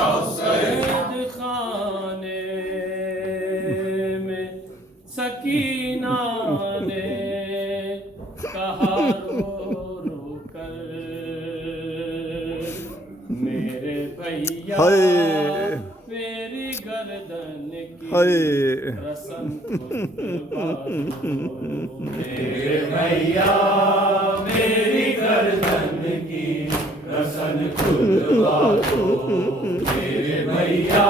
कैद खाने में सकीना ने कहा रो रो कर, मेरे भैया मेरी गर्दन की रसन खुलवा दो, मेरे भैया मेरी गर्दन की रसन खुलवा दो, मेरे भैया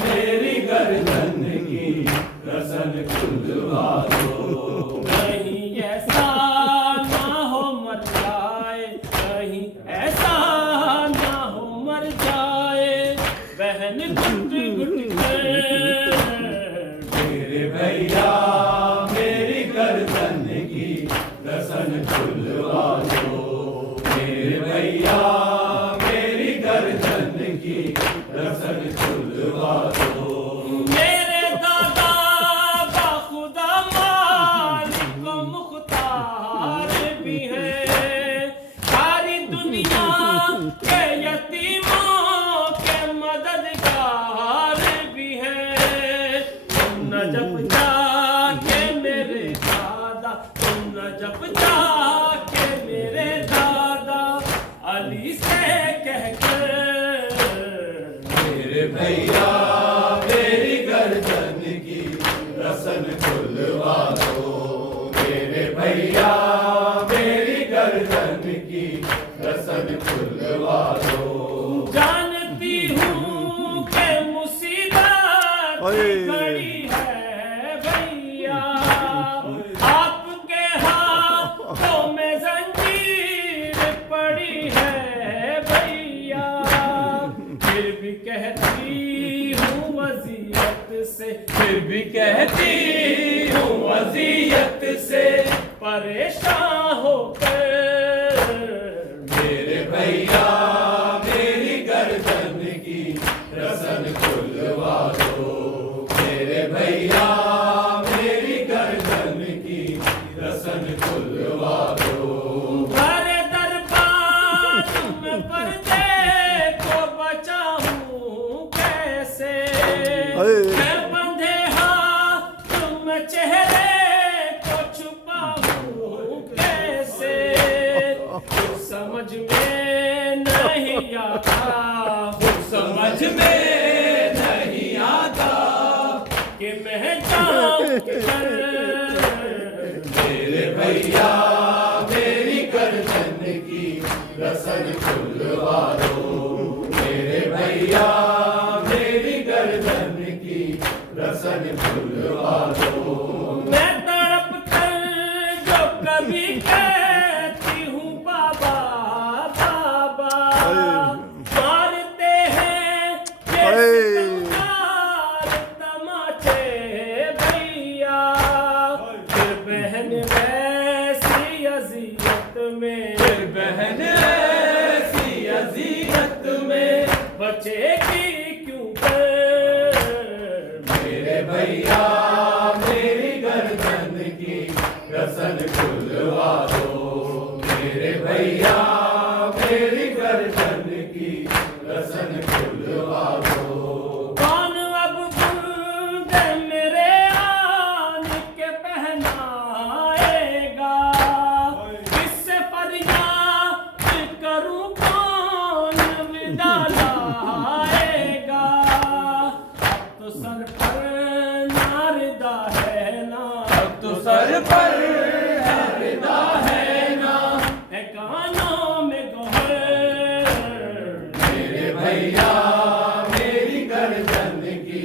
मेरी गर्दन की रसन खुलवा दो। कहीं ऐसा ना हो मर जाए, कहीं ऐसा ना हो मर जाए, बहन गुट गुट कर, मेरे भैया मेरी गर्दन की रसन खुलवा दो, मेरे भैया मेरी गर्दन की रसन खुलवा दो। मेरे दादा बाखुदा मालिक मुख्तार भी है, सारी दुनिया के यतीमों के मददगार भी है। तुम न जब जाके मेरे दादा, तुम न जब जाके मेरे दादा अली से कहकर, मेरे भैया मेरी गर्दन की रसन खुलवा दो, मेरे भैया मेरी गर्दन की रसन खुलवा दो। जानती हूँ कि मुसीबत खड़ी है भैया, आपके हाथों में जंजीर पड़ी है भैया, फिर भी कहती हूँ वज़ियत से, फिर भी कहती हूँ वज़ियत से परेशान होकर, मेरे भैया मेरी गर्दन की रसन खुलवा दो, मेरे भैया मेरी गर्दन की रसन खुलवा दो। घर दरबार में पर्दे को बचाऊं कैसे, मैं बंधे हाथ में चेहरे को छुपाऊं कैसे, कुछ समझ में नहीं आता, कुछ समझ में नहीं आता कि मैं जाऊं किधर, मेरे भैया मेरी गर्दन की रसन खुलवा दो, मेरे भैया मेरी गर्दन की रसन खुलवा दो। मैं तड़प कर जो कभी कहती हूँ बाबा बाबा, मारते हैं ये सितमगार तमाचे भैया, फिर बहन वैसी अज़ियत में, फिर बहन ऐसी अज़ियत में बचेगी क्यों कर, मेरे भैया मेरी गर्दन की रसन खुलवा दो, मेरे भैया मेरी गर्दन की रसन खुलवा दो। कौन अब बूंदे मेरे आन के पहनाएगा, किससे फरियाद करूं कौन विदा लाएगा, अब तो सर पर नारिदा है ना, अब तो सर पर नारिदा है ना, है कानों में गोहर, मेरे भैया मेरी गर्दन की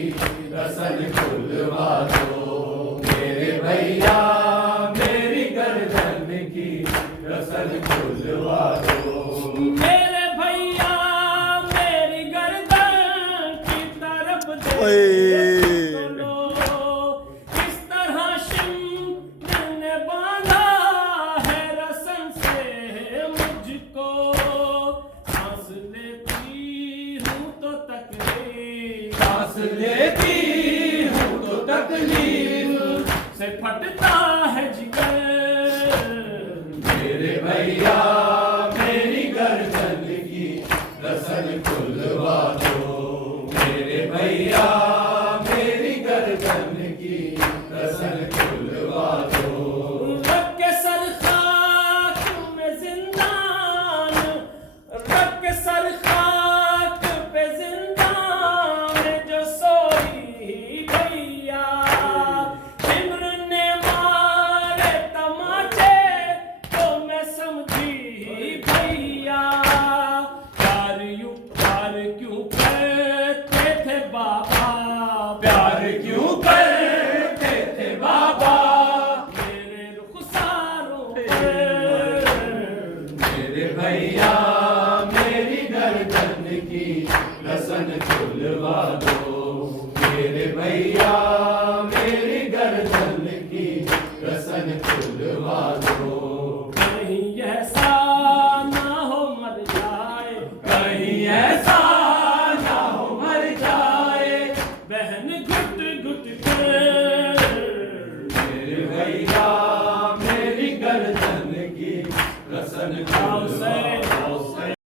रसन खुलवा दो, मेरे भैया मेरी गर्दन की रसन खुलवा दो। मेरे भैया मेरी गर्दन की तरफ देखो, किस तरह शिमले ने बांधा है रसन से मुझको, सांस लेती हूँ तो तकलीफ, सांस लेती हूँ तो तकलीफ से फटता है जिगर, मेरे भैया मेरी गर्दन की रसन खुलवा दो, भैया मेरी गर्दन की रसन खुलवा दो। रख के सर खाक में जिंदान, रख के सर खाक पे जिंदान जो सोई भैया। इम्र ने मारे तमाचे तो मैं समझी भैया। प्यार क्यों करते थे बाबा, प्यार क्यों करते थे बाबा मेरे रुखसारों पर। मेरे भैया मेरी गर्दन की रसन खुलवा दो। मेरे भैया मेरी गर्दन की रसन खुलवा दो। कहीं ऐसा ना हो मर जाए, कहीं ऐसा ना हो मर जाए बहन घुट घुट कर। मेरे भैया मेरी गर्दन की रसन खुलवा से